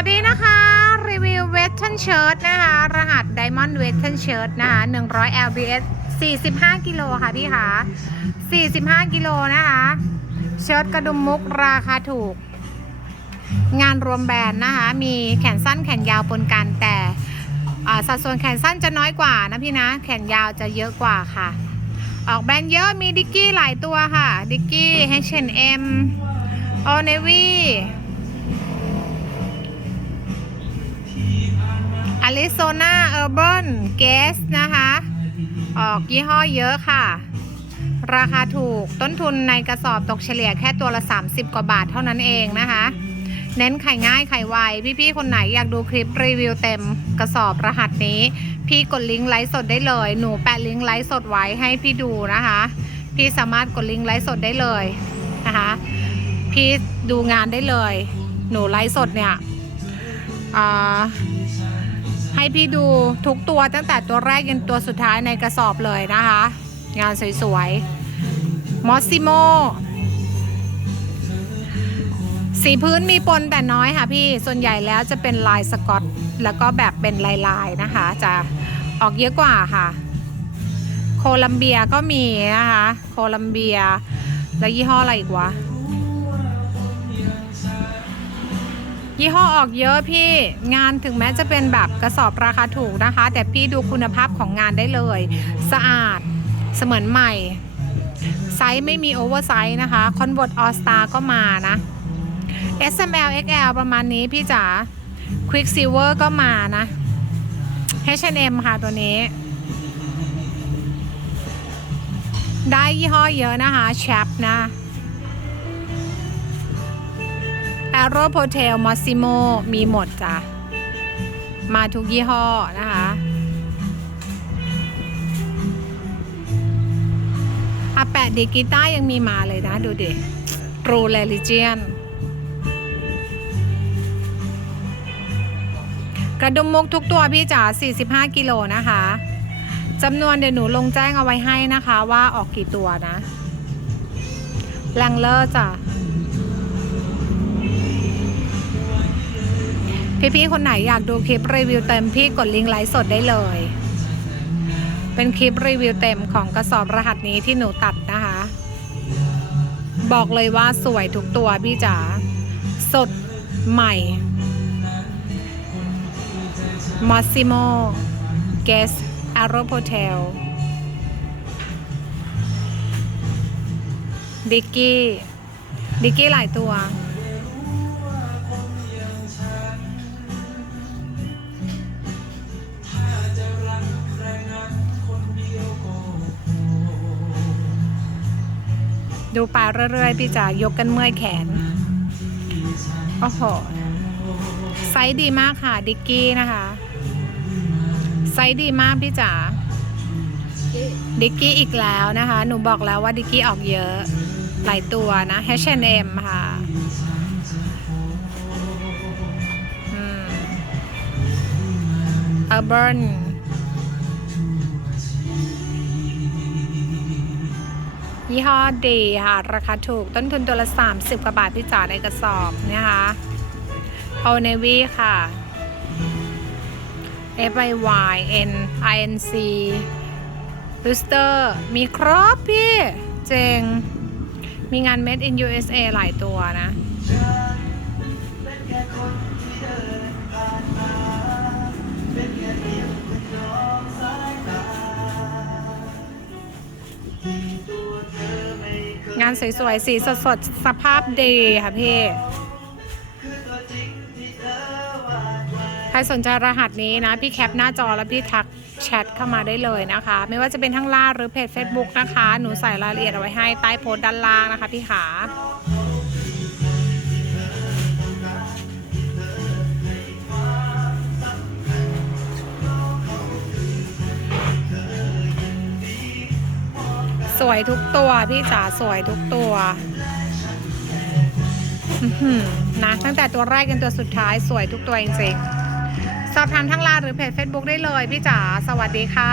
วัสดีนะคะ รีวิวเวสเทิร์นเชิ้ตนะคะ รหัส Diamond w e s t e r n Shirt นะคะ100 lbs 45 กิโลค่ะพี่คะ45 กิโลนะคะ เชิ้ตกระดุมมุกราคาถูก งานรวมแบรนด์นะคะ มีแขนสั้นแขนยาวปนกันแต่สัดส่วนแขนสั้นจะน้อยกว่านะพี่นะ แขนยาวจะเยอะกว่าค่ะ ออกแบรนด์เยอะมีดิกกี้หลายตัวค่ะ ดิกกี้ H&M o l Navy อ r โซนาเออร์เบิร์นเกสนะคะ ออกยี่ห้อเยอะค่ะ ราคาถูกต้นทุนในกระสอบตกเฉลี่ยแค่ตัวละ 30 กว่าบาทเท่านั้นเองนะคะ เน้นไข่ง่ายไข่ไว พี่ๆ คนไหนอยากดูคลิปรีวิวเต็มกระสอบรหัสนี้ พี่กดลิงก์ไลฟ์สดได้เลย หนูแปะลิงก์ไลฟ์สดไว้ให้พี่ดูนะคะ พี่สามารถกดลิงก์ไลฟ์สดได้เลยนะคะ พี่ดูงานได้เลย หนูไลฟ์สดเนี่ยอ่า ให้พี่ดูทุกตัวตั้งแต่ตัวแรกยันตัวสุดท้ายในกระสอบเลยนะคะ งานสวยๆมอสซิโมสีพื้นมีปนแต่น้อยค่ะพี่ ส่วนใหญ่แล้วจะเป็นลายสกอต แล้วก็แบบเป็นลายๆนะคะ จะออกเยอะกว่าค่ะ โคลัมเบียก็มีนะคะ โคลัมเบีย แล้วยี่ห้ออะไรอีกวะ ยี่ห้อออกเยอะพี่งานถึงแม้จะเป็นแบบกระสอบราคาถูกนะคะ แต่พี่ดูคุณภาพของงานได้เลย สะอาดเสมือนใหม่ ไซส์ไม่มีโอเวอร์ไซส์นะคะคอนเวิร์ตออสตาก็มานะ S M L X L ประมาณนี้พี่จ๋า Quick Silver ก็มานะ H&M ค่ะตัวนี้ ได้ยี่ห้อเยอะนะคะแชปนะ a r o p o t e l Mossimo มีหมดจ้ะ มาทุกยี่ห้อนะคะ อาแปะดีกีต้ายังมีมาเลยนะ ดูดิ True Religion กระดุมมุกทุกตัวพี่จ๋า45 กิโลนะคะจำนวนเดี๋ยวหนูลงแจ้งเอาไว้ให้นะคะว่าออกกี่ตัวนะ แรงเลอร์จ้ะ พี่ๆคนไหนอยากดูคลิปรีวิวเต็มพี่กดลิงก์ไลฟ์สดได้เลย เป็นคลิปรีวิวเต็มของกระสอบรหัสนี้ที่หนูตัดนะคะ บอกเลยว่าสวยทุกตัวพี่จ๋าสดใหม่ Massimo Guess a r o p o t e l ดิกกี้ดิกกี้หลายตัว ดูไปเรื่อยๆ พี่จ๋ายกกันเมื่อยแขน โอ้โห ไซส์ดีมากค่ะ ดิกกี้นะคะ ไซส์ดีมากพี่จ๋า ดิกกี้อีกแล้วนะคะ หนูบอกแล้วว่าดิกกี้ออกเยอะหลายตัวนะ H&M ค่ะอืม Urban ยี่ห้อดีค่ะ ราคาถูกต้นทุนตัวละ 30 กว่าบาทพี่จ๋าในกระสอบนะคะโอเนวีค่ะ F I Y N I N C ลูสเตอร์มีครบพี่ เจง มีงาน Made in USA หลายตัวนะงานสวยๆ สีสดๆ สภาพดีค่ะพี่ ใครสนใจรหัสนี้นะ พี่แคปหน้าจอแล้วพี่ทักแชทเข้ามาได้เลยนะคะ ไม่ว่าจะเป็นทั้งล่าหรือเพจ Facebook นะคะ หนูใส่รายละเอียดเอาไว้ให้ใต้โพสต์ด้านล่างนะคะพี่ขา สวยทุกตัวพี่จ๋าสวยทุกตัวนะตั้งแต่ตัวแรกจนตัวสุดท้ายสวยทุกตัวจริงๆ สอบถามทางไลน์หรือเพจ Facebook ได้เลยพี่จ๋าสวัสดีค่ะ